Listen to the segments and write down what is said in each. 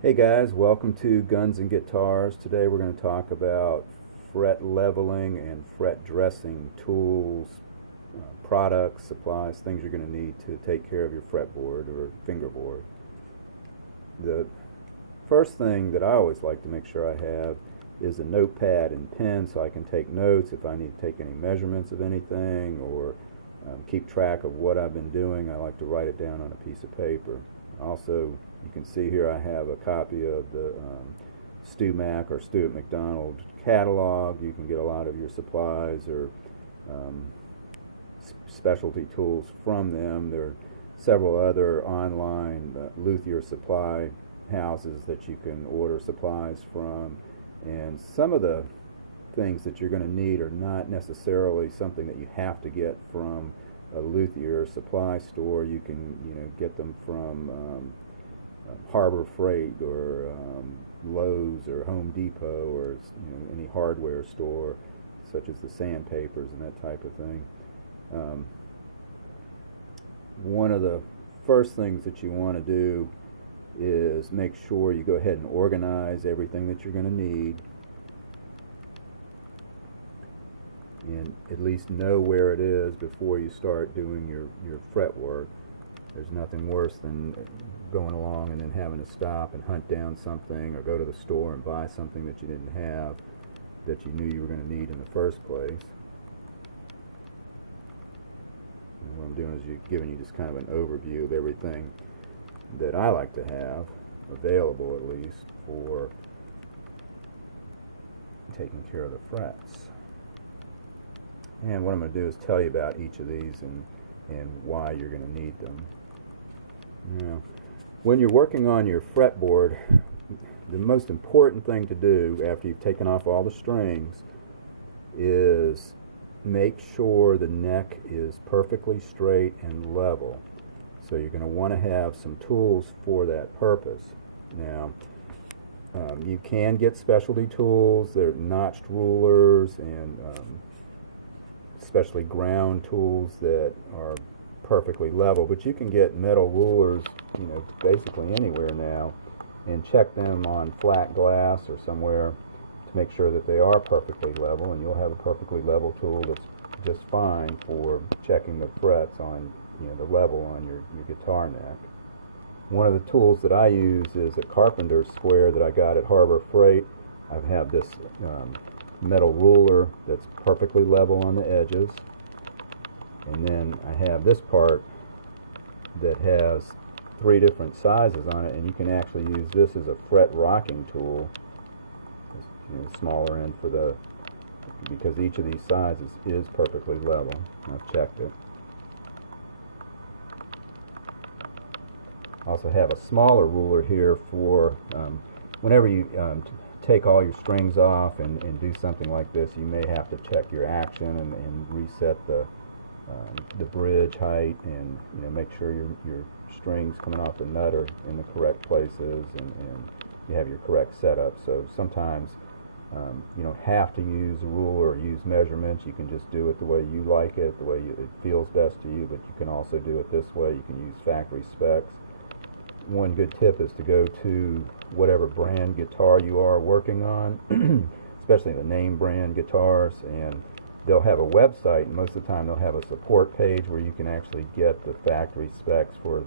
Hey guys, welcome to Guns and Guitars. Today we're going to talk about fret leveling and fret dressing tools, products, supplies, things you're going to need to take care of your fretboard or fingerboard. The first thing that I always like to make sure I have is a notepad and pen so I can take notes if I need to take any measurements of anything or keep track of what I've been doing. I like to write it down on a piece of paper. Also, you can see here I have a copy of the Stu Mac or Stewart McDonald catalog. You can get a lot of your supplies or um, specialty tools from them. There are several other online luthier supply houses that you can order supplies from, and some of the things that you're going to need are not necessarily something that you have to get from a luthier supply store. You can get them from Harbor Freight or Lowe's or Home Depot or any hardware store, such as the sandpapers and that type of thing. Um, One of the first things that you want to do is make sure you go ahead and organize everything that you're going to need and at least know where it is before you start doing your fret work. There's nothing worse than going along and then having to stop and hunt down something or go to the store and buy something that you didn't have that you knew you were going to need in the first place. And what I'm doing is giving you just kind of an overview of everything that I like to have available, at least, for taking care of the frets. And what I'm going to do is tell you about each of these and why you're going to need them. Now, when you're working on your fretboard, the most important thing to do after you've taken off all the strings is make sure the neck is perfectly straight and level. So you're going to want to have some tools for that purpose. Now, you can get specialty tools. They're notched rulers and especially ground tools that are perfectly level, but you can get metal rulers, basically anywhere now, and check them on flat glass or somewhere to make sure that they are perfectly level, and you'll have a perfectly level tool that's just fine for checking the frets on, the level on your guitar neck. One of the tools that I use is a carpenter's square that I got at Harbor Freight. I have this metal ruler that's perfectly level on the edges, and then I have this part that has 3 different sizes on it, and you can actually use this as a fret rocking tool. Smaller end because each of these sizes is perfectly level. I've checked it. I also have a smaller ruler here for whenever you take all your strings off and do something like this, you may have to check your action and reset the bridge height and make sure your strings coming off the nut are in the correct places and you have your correct setup. So sometimes you don't have to use a ruler or use measurements. You can just do it the way you like it, the way it feels best to you, but you can also do it this way. You can use factory specs. One good tip is to go to whatever brand guitar you are working on, especially the name brand guitars, and they'll have a website, and most of the time they'll have a support page where you can actually get the factory specs for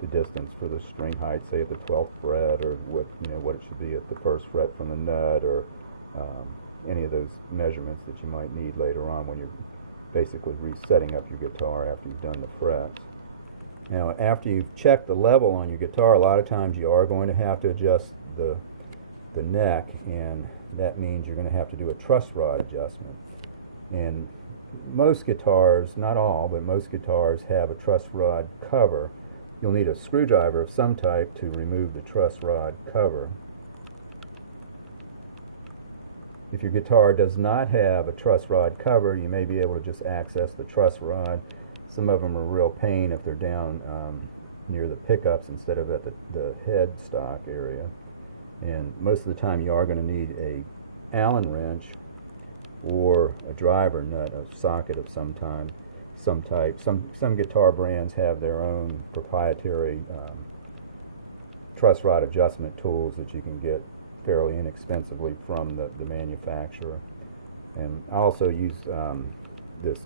the distance for the string height, say at the 12th fret, or what it should be at the 1st fret from the nut, or any of those measurements that you might need later on when you're basically resetting up your guitar after you've done the frets. Now, after you've checked the level on your guitar, a lot of times you are going to have to adjust the neck, and that means you're going to have to do a truss rod adjustment. And most guitars, not all, but most guitars have a truss rod cover. You'll need a screwdriver of some type to remove the truss rod cover. If your guitar does not have a truss rod cover, you may be able to just access the truss rod. Some of them are a real pain if they're down near the pickups instead of at the headstock area. And most of the time you are going to need a Allen wrench or a driver nut, a socket of some type. Some guitar brands have their own proprietary truss rod adjustment tools that you can get fairly inexpensively from the manufacturer. And I also use this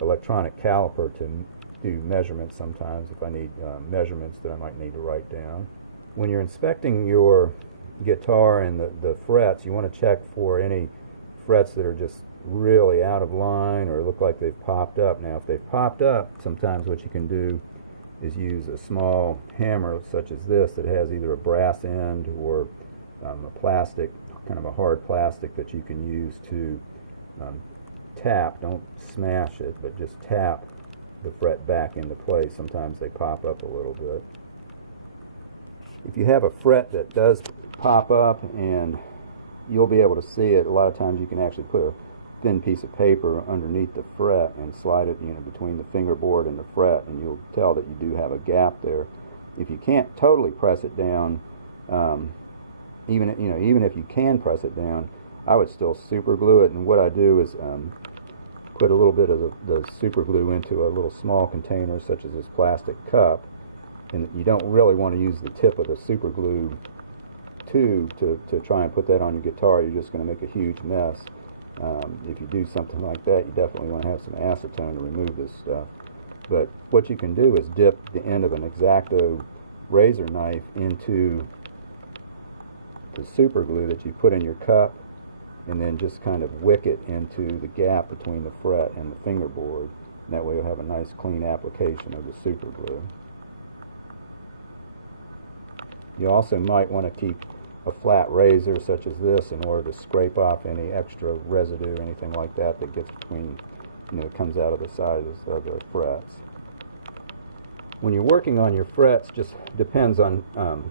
electronic caliper to do measurements sometimes if I need measurements that I might need to write down. When you're inspecting your guitar and the frets, you want to check for any frets that are just really out of line or look like they've popped up. Now if they've popped up, sometimes what you can do is use a small hammer such as this that has either a brass end or a plastic, kind of a hard plastic that you can use to tap, don't smash it, but just tap the fret back into place. Sometimes they pop up a little bit. If you have a fret that does pop up, and you'll be able to see it, a lot of times you can actually put a thin piece of paper underneath the fret and slide it, between the fingerboard and the fret, and you'll tell that you do have a gap there. If you can't totally press it down, even if you can press it down, I would still super glue it. And what I do is put a little bit of the super glue into a little small container such as this plastic cup, and you don't really want to use the tip of the super glue tube to try and put that on your guitar. You're just going to make a huge mess. If you do something like that, you definitely want to have some acetone to remove this stuff. But what you can do is dip the end of an X-Acto razor knife into the super glue that you put in your cup, and then just kind of wick it into the gap between the fret and the fingerboard. And that way you'll have a nice clean application of the super glue. You also might want to keep a flat razor such as this in order to scrape off any extra residue or anything like that that gets between, comes out of the side of the frets. When you're working on your frets, just depends on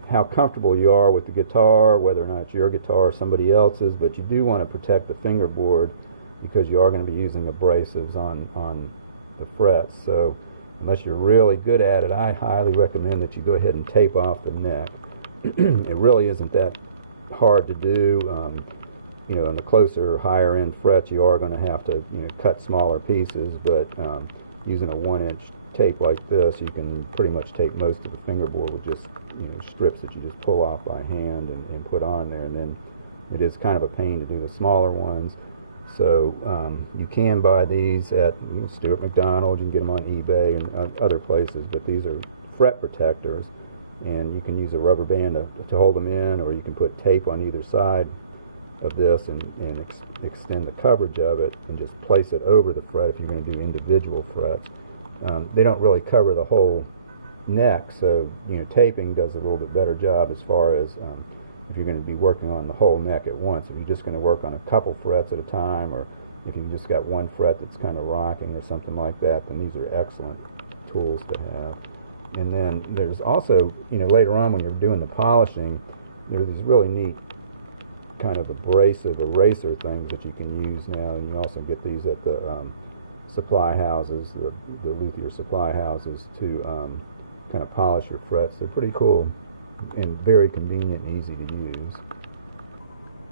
how comfortable you are with the guitar, whether or not it's your guitar or somebody else's, but you do want to protect the fingerboard because you are going to be using abrasives on the frets. So unless you're really good at it, I highly recommend that you go ahead and tape off the neck. It really isn't that hard to do. In the closer, higher end frets, you are going to have to cut smaller pieces, but using a 1-inch tape like this, you can pretty much tape most of the fingerboard with just strips that you just pull off by hand and put on there. And then it is kind of a pain to do the smaller ones. So you can buy these at Stuart McDonald. You can get them on eBay and other places, but these are fret protectors, and you can use a rubber band to hold them in, or you can put tape on either side of this and extend the coverage of it and just place it over the fret if you're going to do individual frets. They don't really cover the whole neck, so taping does a little bit better job as far as if you're going to be working on the whole neck at once. If you're just going to work on a couple frets at a time, or if you've just got one fret that's kind of rocking or something like that, then these are excellent tools to have. And then there's also, later on when you're doing the polishing, there's these really neat kind of abrasive eraser things that you can use now, and you also get these at the supply houses, the luthier supply houses, to kind of polish your frets. They're pretty cool and very convenient and easy to use.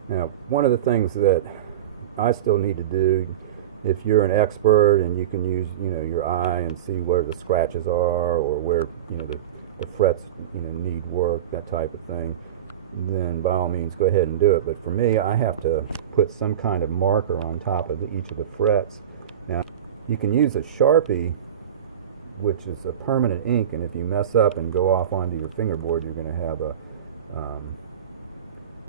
Now, one of the things that I still need to do, if you're an expert and you can use your eye and see where the scratches are or where the frets need work, that type of thing, then by all means go ahead and do it. But for me, I have to put some kind of marker on top of each of the frets. Now, you can use a Sharpie, which is a permanent ink, and if you mess up and go off onto your fingerboard, you're going to have a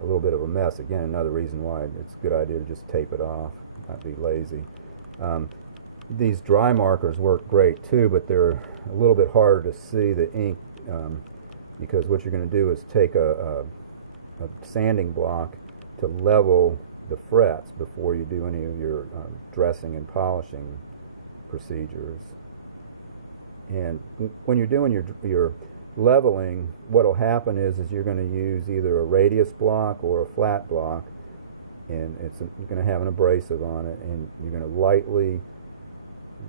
little bit of a mess. Again, another reason why it's a good idea to just tape it off, not be lazy. These dry markers work great too, but they're a little bit harder to see the ink because what you're going to do is take a sanding block to level the frets before you do any of your dressing and polishing procedures. And when you're doing your leveling, what will happen is you're going to use either a radius block or a flat block, and you're going to have an abrasive on it, and you're going to lightly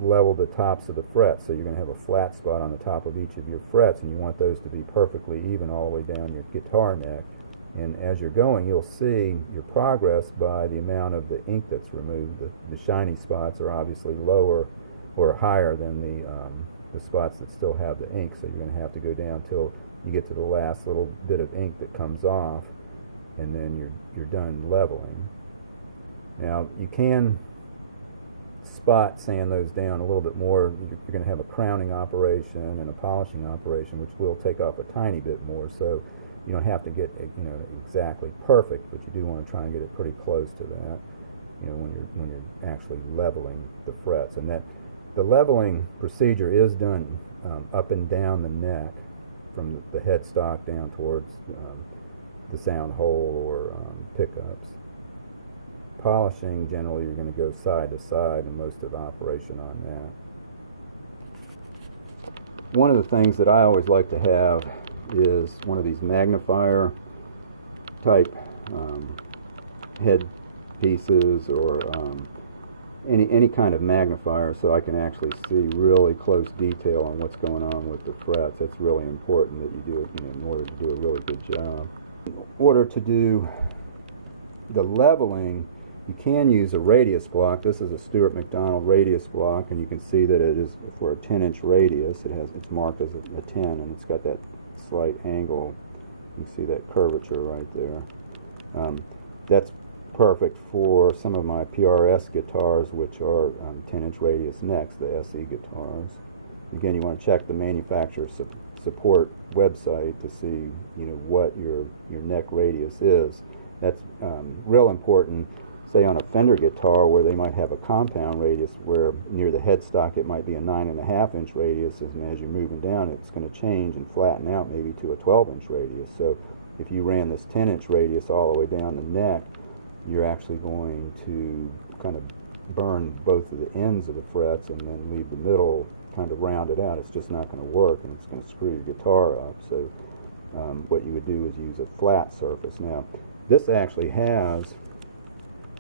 level the tops of the frets. So you're going to have a flat spot on the top of each of your frets, and you want those to be perfectly even all the way down your guitar neck. And as you're going, you'll see your progress by the amount of the ink that's removed. The shiny spots are obviously lower or higher than the spots that still have the ink, so you're going to have to go down till you get to the last little bit of ink that comes off, and then you're done leveling. Now you can spot sand those down a little bit more. You're going to have a crowning operation and a polishing operation, which will take off a tiny bit more, so you don't have to get exactly perfect, but you do want to try and get it pretty close to that, when you're actually leveling the frets. And that the leveling procedure is done up and down the neck, from the headstock down towards the sound hole or pickups. Polishing, generally you're going to go side to side in most of the operation on that. One of the things that I always like to have is one of these magnifier type head pieces, or any kind of magnifier, so I can actually see really close detail on what's going on with the frets. That's really important that you do it, in order to do a really good job. In order to do the leveling, you can use a radius block. This is a Stuart McDonald radius block, and you can see that it is for a 10-inch radius. It's marked as a 10, and it's got that slight angle. You can see that curvature right there. That's perfect for some of my PRS guitars, which are 10-inch radius necks, the SE guitars. Again, you want to check the manufacturer support website to see what your neck radius is. That's real important, say on a Fender guitar where they might have a compound radius, where near the headstock it might be a 9.5-inch radius, and as you're moving down it's going to change and flatten out maybe to a 12-inch radius. So if you ran this 10-inch radius all the way down the neck, you're actually going to kind of burn both of the ends of the frets and then leave the middle kind of rounded out. It's just not going to work, and it's going to screw your guitar up. So what you would do is use a flat surface. Now this actually has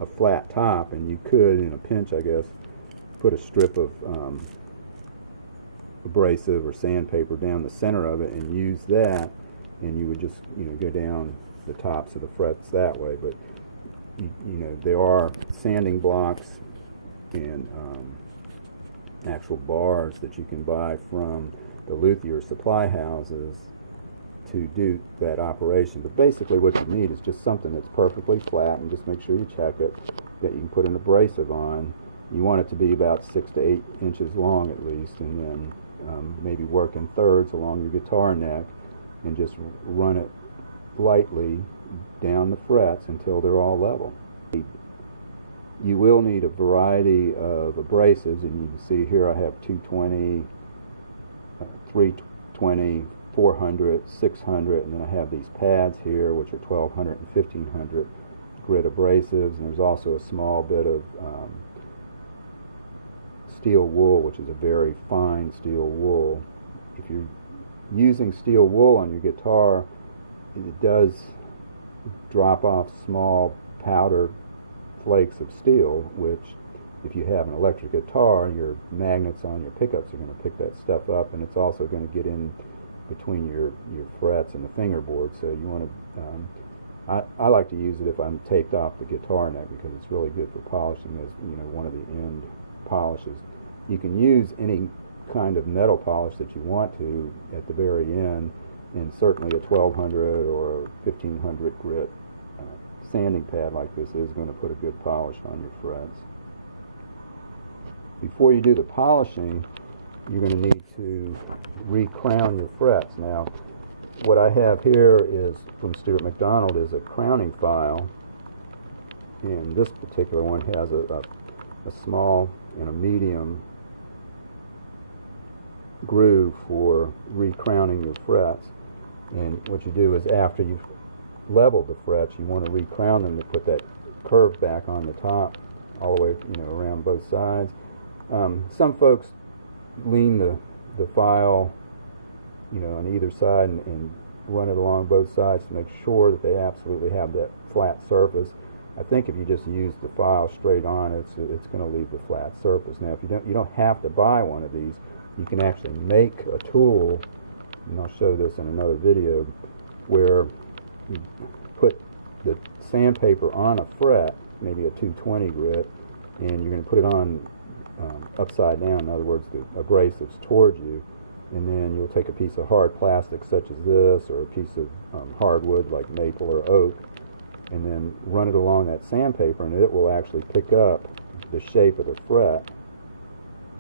a flat top, and you could, in a pinch, I guess, put a strip of abrasive or sandpaper down the center of it and use that, and you would just go down the tops of the frets that way. But there are sanding blocks and actual bars that you can buy from the luthier supply houses to do that operation. But basically what you need is just something that's perfectly flat, and just make sure you check it, that you can put an abrasive on. You want it to be about 6 to 8 inches long at least, and then maybe work in thirds along your guitar neck, and just run it lightly down the frets until they're all level. You will need a variety of abrasives, and you can see here I have 220, 320, 400, 600, and then I have these pads here which are 1200 and 1500 grit abrasives, and there's also a small bit of steel wool, which is a very fine steel wool. If you're using steel wool on your guitar, it does drop off small powder flakes of steel, which if you have an electric guitar, your magnets on your pickups are going to pick that stuff up, and it's also going to get in between your frets and the fingerboard. So you want to I like to use it if I'm taped off the guitar neck, because it's really good for polishing as one of the end polishes. You can use any kind of metal polish that you want to at the very end, and certainly a 1200 or 1500 grit sanding pad like this is going to put a good polish on your frets. Before you do the polishing, you're going to need to re-crown your frets. Now, what I have here is from Stuart McDonald is a crowning file, and this particular one has a small and a medium groove for re-crowning your frets. And what you do is, after you've leveled the frets, you want to re-crown them to put that curve back on the top all the way around both sides. Some folks lean the file on either side and run it along both sides to make sure that they absolutely have that flat surface. I think if you just use the file straight on, it's going to leave the flat surface. Now, if you don't have to buy one of these, you can actually make a tool, and I'll show this in another video, where you put the sandpaper on a fret, maybe a 220 grit, and you're going to put it on upside down. In other words, the abrasives towards you, and then you'll take a piece of hard plastic such as this, or a piece of hardwood like maple or oak, and then run it along that sandpaper, and it will actually pick up the shape of the fret.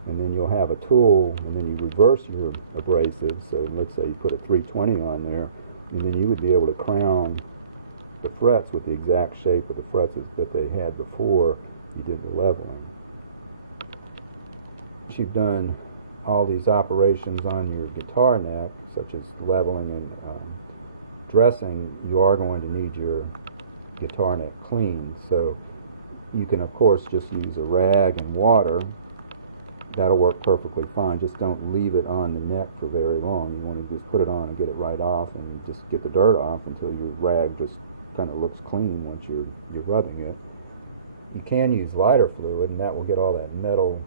And then you'll have a tool, and then you reverse your abrasive. So let's say you put a 320 on there, and then you would be able to crown the frets with the exact shape of the frets that they had before you did the leveling. Once you've done all these operations on your guitar neck, such as leveling and dressing, you are going to need your guitar neck cleaned. So you can of course just use a rag and water. That'll work perfectly fine. Just don't leave it on the neck for very long. You want to just put it on and get it right off, and just get the dirt off until your rag just kind of looks clean once you're rubbing it. You can use lighter fluid, and that will get all that metal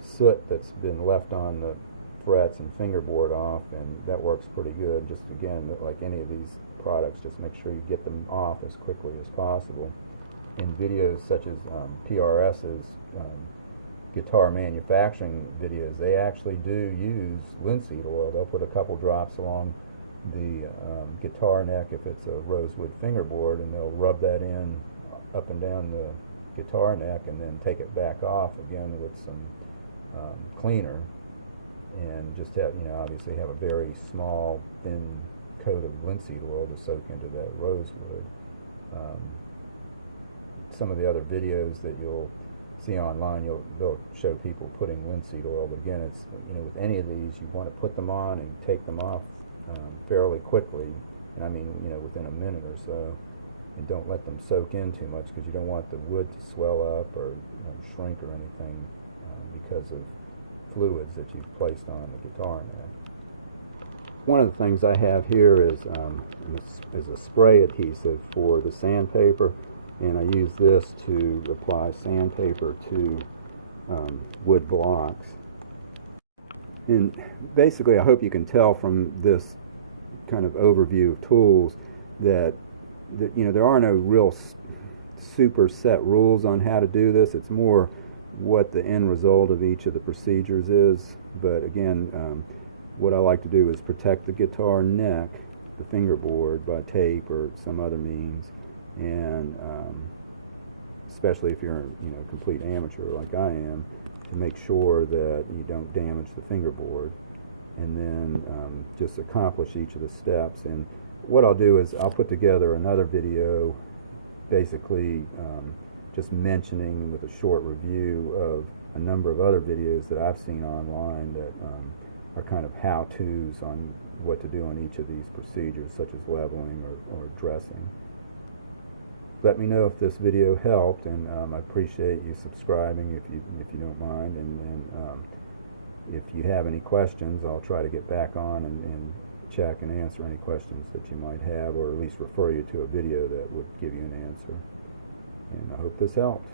soot that's been left on the frets and fingerboard off, and that works pretty good. Just again, like any of these products, just make sure you get them off as quickly as possible. In videos such as PRS's guitar manufacturing videos, they actually do use linseed oil. They'll put a couple drops along the guitar neck if it's a rosewood fingerboard, and they'll rub that in up and down the guitar neck, and then take it back off again with some cleaner, and just have, obviously have a very small thin coat of linseed oil to soak into that rosewood. Some of the other videos that you'll see online, they'll show people putting linseed oil, but again, it's with any of these, you want to put them on and take them off fairly quickly, and I mean within a minute or so, and don't let them soak in too much, because you don't want the wood to swell up or shrink or anything because of fluids that you've placed on the guitar neck. One of the things I have here is a spray adhesive for the sandpaper, and I use this to apply sandpaper to wood blocks. And basically, I hope you can tell from this kind of overview of tools that there are no real super set rules on how to do this. It's more what the end result of each of the procedures is. But again, what I like to do is protect the guitar neck, the fingerboard, by tape or some other means, and especially if you're a complete amateur like I am, to make sure that you don't damage the fingerboard, and then just accomplish each of the steps. And what I'll do is I'll put together another video basically just mentioning with a short review of a number of other videos that I've seen online that are kind of how-tos on what to do on each of these procedures, such as leveling or dressing. Let me know if this video helped, and I appreciate you subscribing if you don't mind, and if you have any questions, I'll try to get back on and check and answer any questions that you might have, or at least refer you to a video that would give you an answer. And I hope this helped.